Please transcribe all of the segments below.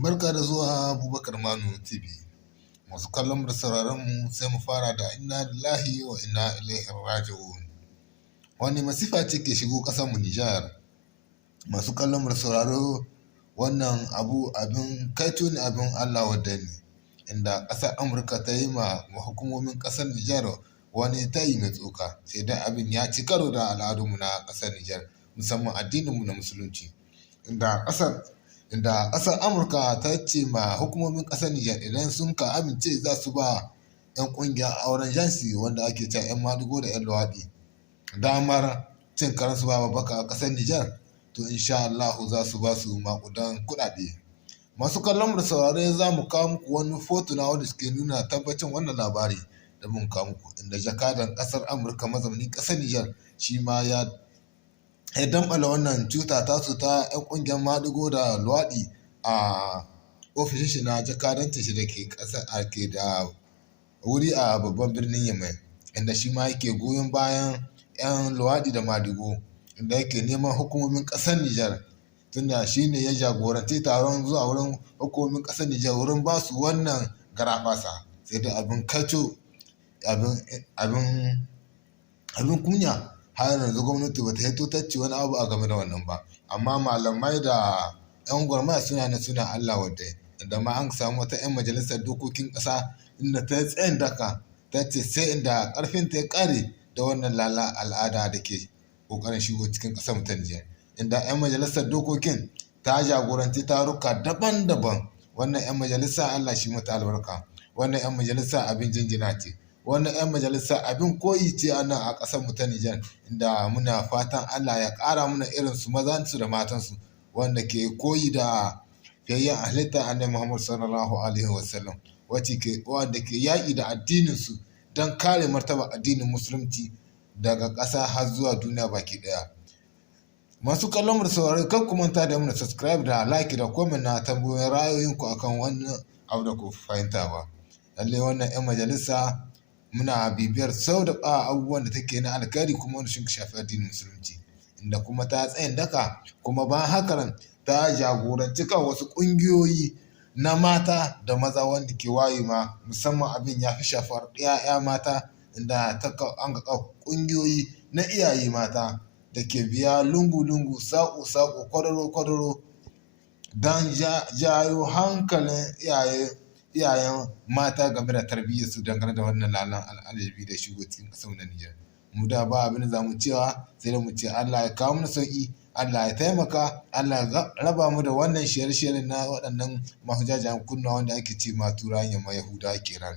Barka da zuwa Abubakar Manu TV. Masu kallon da sauraron mu sai mu fara da inna lillahi wa inna ilaihi raji'un. Wani masifa ce ke shigo ƙasar mu Nijar. Masu kallon da sauraro wannan abin kaito ne, abin Allah wadda ne. Inda ƙasar Amurka ta yi ma hukumomin ƙasar Nijar wani tayi mai tsoka. Sai dai abin ya ci karo da al'adunmu na ƙasar Nijar, musamman addininmu na Musulunci. Inda ƙasar Amurka ta ce ma hukumomin ƙasar Nijar idan sun ka amince za su ba 'yan ƙungiyar auren jansi wanda ake cewa 'yan madugo da 'yan luwaɗi damar cin karansu ba babbaka a ƙasar Nijar, to insha Allah za su ba su maƙudan kuɗaɗe. Masu kallon da saurare za mu kawo muku wani fotuna wanda suke nuna tabbacin wannan labari da mun kawo muku, inda jakadan ƙasar Amurka mazaunin ƙasar Nijar shi ma ya dambala wannan cuta tasu ta 'yan ƙungiyar madugo da luwaɗi a ofishin shi na jakadancin shi da ke ƙasa ke da wuri a babban birnin Yamai, inda shi ma yake goyon bayan 'yan luwaɗi da madugo, inda yake neman hukumomin ƙasar Nijar, tunda shi ne ya jagoranci taron zuwa wurin hukumomin ƙasar Nijar wurin ba su wannan garaɓasa. Sai da abin kaco, abin kunya, har yanzu gwamnati bata hito ta ce wani abu a game da wannan ba. Amma malamai da 'yan gwamnati suna Allah wadda, inda ma an samu wata 'yan majalisar dokokin ƙasa inda ta yi tsayin daka ta ce sai inda ƙarfin ta ya ƙare da wannan al'ada da ke ƙoƙarin shigo cikin ƙasar mu ta Nijar. Inda 'yan majalisar dokokin ta jagoranci taruka daban-daban. Wannan 'yan majalisa Allah shi mata albarka. Wannan 'yan majalisa abin jinjina ce. Wannan 'yan majalisa abin koyi ce a nan a ƙasar mu ta Nijar, inda muna fatan Allah ya ƙara mana irin su mazansu da matansu wanda ke koyi da fiyayyen halitta Annabi Muhammad sallallahu alaihi wasallam, wanda ke yaƙi da addininsu don kare martaba addinin Musulunci daga ƙasa har zuwa duniya baki ɗaya. Masu kallon da saurari kan ku manta da muna subscribe da like da comment na tambayoyin ra'ayoyinku akan wannan abu da ku fahimta ba. Lalle wannan 'yan majalisa muna bibiyar sau da abubuwan da take na alkhairi kuma wanda sun shafi addinin Musulunci, inda kuma ta tsayin daka kuma ba hakan ta jagoranci kan wasu ƙungiyoyi na mata da maza wanda ke waye ma musamman abin ya fi shafar 'ya'ya mata, inda an ga ƙungiyoyi na iyaye mata da ke biya lungu-lungu, saƙo-saƙo, kwadaro-kwadaro don jayo hankalin iyayen mata game da tarbiyyarsu dangane da wannan lalan al'ajabi da shigo cikin ƙasar na Nijar. Mu da ba abin da za mu cewa sai da mu ce Allah ya kawo mana sauƙi, Allah ya taimaka, Allah ya raba mu da wannan shirye-shiryen na waɗannan masu jajayen kunna wanda ake ce ma turayen yamma Yahuda kenan.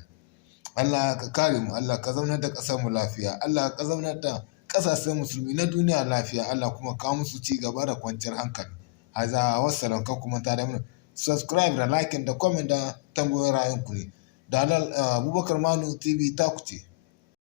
Allah ka kare mu, Allah ka zaunar da ƙasar mu lafiya, Allah ka zaunar da ƙasashen musulmi na duniya lafiya, Allah kuma kawo musu ci gaba da kwanciyar hankali. Haza wassalam, kan kuma ta da mu subscribe da like da comment da tambayoyin ra'ayinku ne. Da Abubakar Manu TV ta kuce.